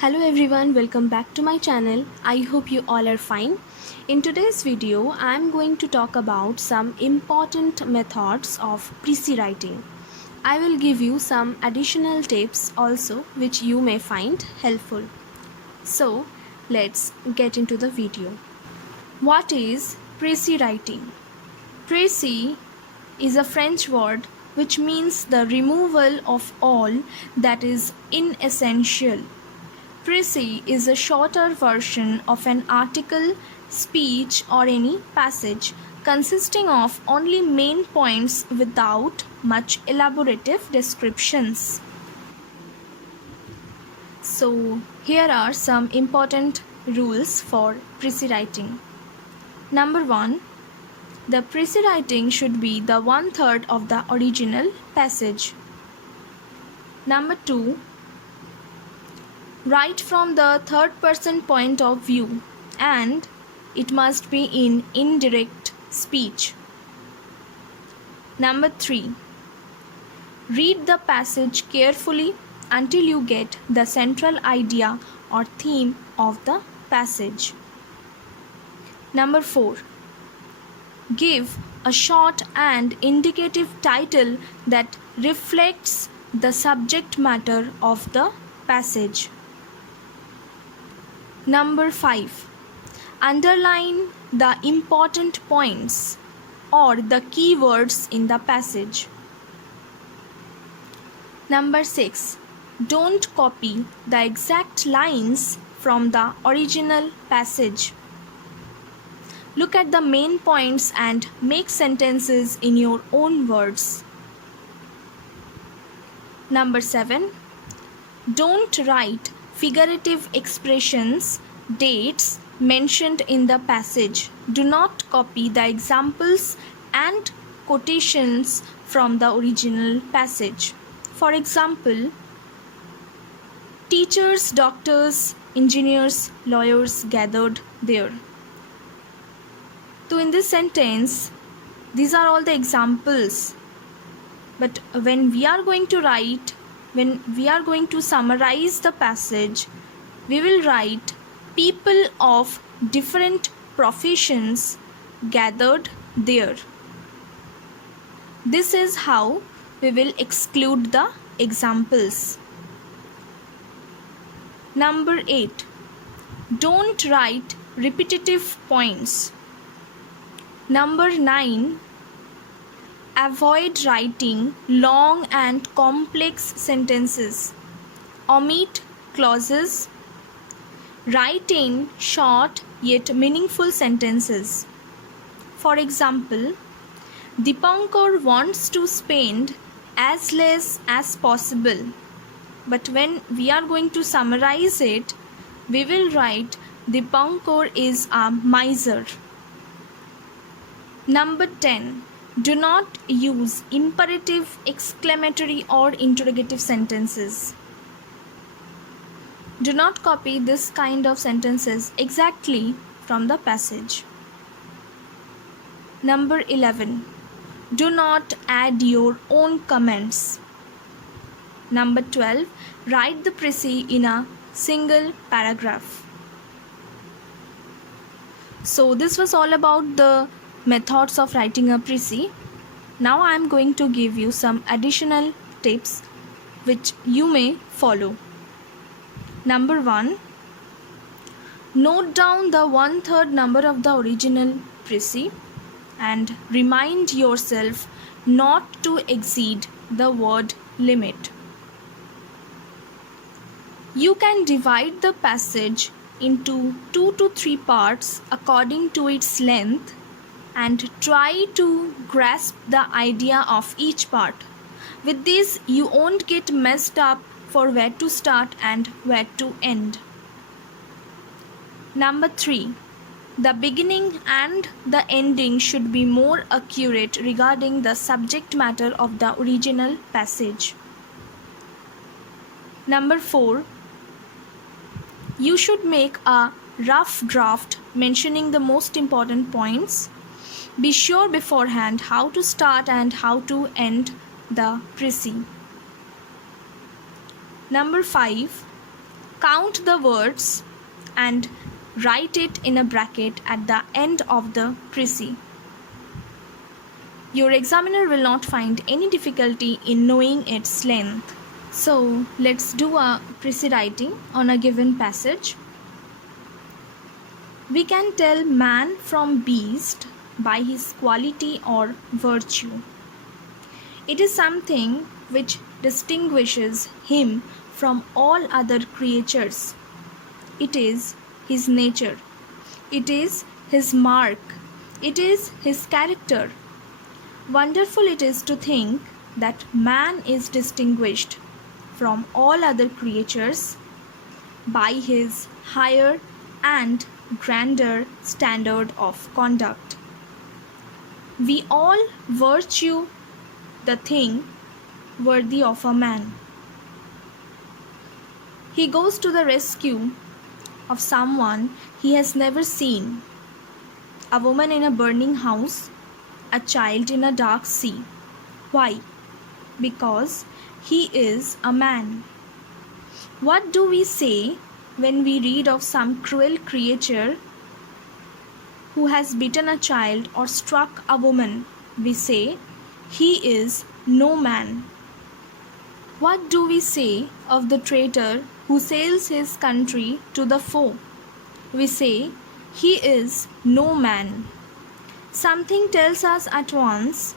Hello everyone, welcome back to my channel. I hope you all are fine. In today's video, I am going to talk about some important methods of précis writing. I will give you some additional tips also which you may find helpful. So, let's get into the video. What is précis writing? Précis is a French word which means the removal of all that is inessential. Précis is a shorter version of an article, speech, or any passage consisting of only main points without much elaborative descriptions. So, here are some important rules for précis writing. Number 1. The précis writing should be the 1/3 of the original passage. Number 2. Write from the third person point of view and it must be in indirect speech. Number 3. Read the passage carefully until you get the central idea or theme of the passage. Number 4. Give a short and indicative title that reflects the subject matter of the passage. Number 5. Underline the important points or the keywords in the passage. Number 6. Don't copy the exact lines from the original passage. Look at the main points and make sentences in your own words. Number 7. Don't write figurative expressions, dates mentioned in the passage. Do not copy the examples and quotations from the original passage. For example, teachers, doctors, engineers, lawyers gathered there. So in this sentence, these are all the examples. But when we are going to summarize the passage, we will write people of different professions gathered there. This is how we will exclude the examples. Number 8. Don't write repetitive points. Number 9. Avoid writing long and complex sentences. Omit clauses. Write in short yet meaningful sentences. For example, Dipankar wants to spend as less as possible. But when we are going to summarize it, we will write Dipankar is a miser. Number 10. Do not use imperative, exclamatory or interrogative sentences. Do not copy this kind of sentences exactly from the passage. Number 11. Do not add your own comments. Number 12. Write the précis in a single paragraph. So this was all about the methods of writing a précis. Now I am going to give you some additional tips which you may follow. Number 1. Note down the 1/3 number of the original précis and remind yourself not to exceed the word limit. You can divide the passage into 2 to 3 parts according to its length and try to grasp the idea of each part. With this, you won't get messed up for where to start and where to end. Number 3. The beginning and the ending should be more accurate regarding the subject matter of the original passage. Number 4. You should make a rough draft mentioning the most important points. Be sure beforehand how to start and how to end the précis. Number 5. Count the words and write it in a bracket at the end of the précis. Your examiner will not find any difficulty in knowing its length. So let's do a précis writing on a given passage. We can tell man from beast by his quality or virtue. It is something which distinguishes him from all other creatures. It is his nature. It is his mark. It is his character. Wonderful it is to think that man is distinguished from all other creatures by his higher and grander standard of conduct. We all virtue the thing worthy of a man. He goes to the rescue of someone he has never seen, a woman in a burning house, a child in a dark sea. Why? Because he is a man. What do we say when we read of some cruel creature who has beaten a child or struck a woman? We say, he is no man. What do we say of the traitor who sells his country to the foe? We say, he is no man. Something tells us at once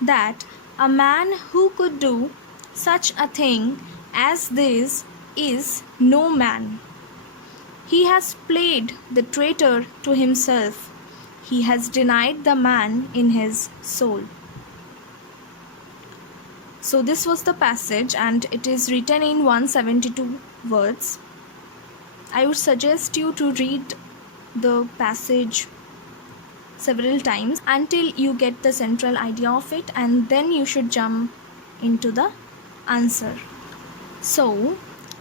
that a man who could do such a thing as this is no man. He has played the traitor to himself. He has denied the man in his soul. So this was the passage and it is written in 172 words. I would suggest you to read the passage several times until you get the central idea of it, and then you should jump into the answer. So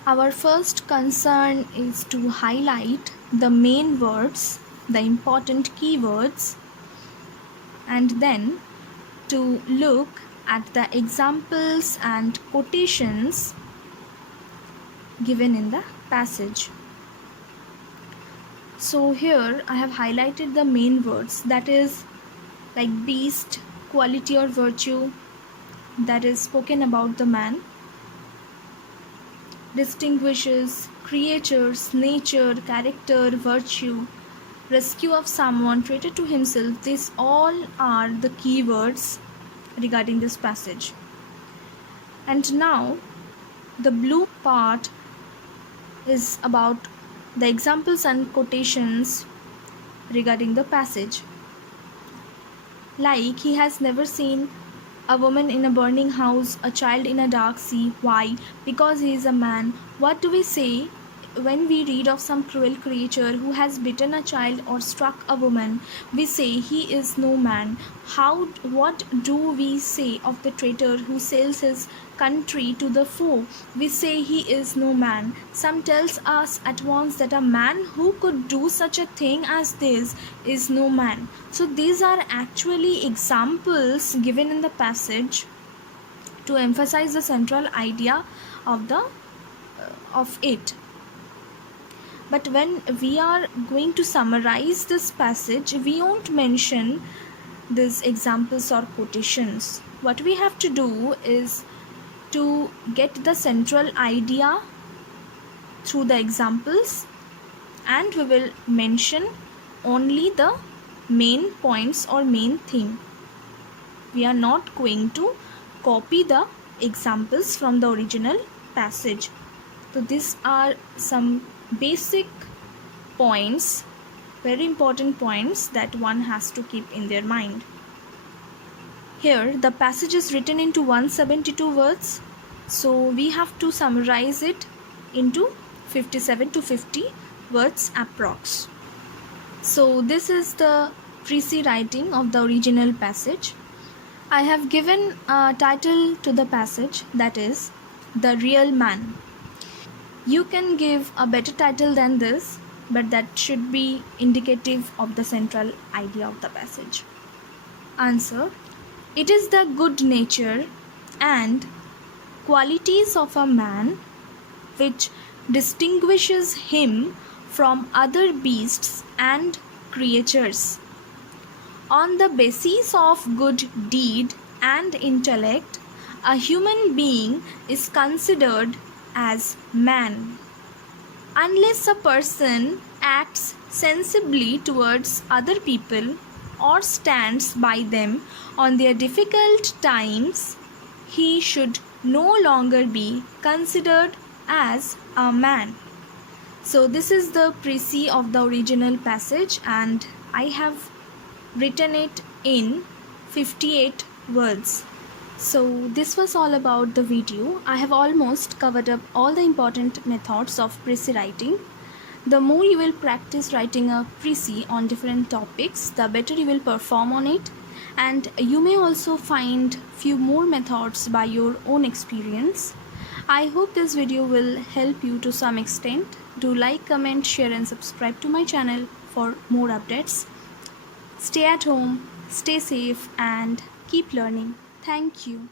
our first concern is to highlight the main words, the important keywords, and then to look at the examples and quotations given in the passage. So here I have highlighted the main words, that is like beast, quality or virtue, that is spoken about the man, distinguishes, creatures, nature, character, virtue, rescue of someone, traitor to himself. These all are the keywords regarding this passage. And now the blue part is about the examples and quotations regarding the passage. Like, he has never seen a woman in a burning house, a child in a dark sea. Why? Because he is a man. What do we say when we read of some cruel creature who has bitten a child or struck a woman? We say he is no man. What do we say of the traitor who sells his country to the foe? We say he is no man. Some tells us at once that a man who could do such a thing as this is no man. So these are actually examples given in the passage to emphasize the central idea of it. But when we are going to summarize this passage, we won't mention these examples or quotations. What we have to do is to get the central idea through the examples, and we will mention only the main points or main theme. We are not going to copy the examples from the original passage. So these are some basic points, very important points that one has to keep in their mind. Here the passage is written into 172 words, so we have to summarize it into 57 to 50 words approx. So this is the précis writing of the original passage. I have given a title to the passage, that is The Real Man. You can give a better title than this, but that should be indicative of the central idea of the passage. Answer: it is the good nature and qualities of a man which distinguishes him from other beasts and creatures. On the basis of good deed and intellect, a human being is considered as man. Unless a person acts sensibly towards other people or stands by them on their difficult times, he should no longer be considered as a man. So this is the précis of the original passage, and I have written it in 58 words. So this was all about the video. I have almost covered up all the important methods of précis writing. The more you will practice writing a précis on different topics, the better you will perform on it, and you may also find few more methods by your own experience. I hope this video will help you to some extent. Do like, comment, share and subscribe to my channel for more updates. Stay at home, stay safe and keep learning. Thank you.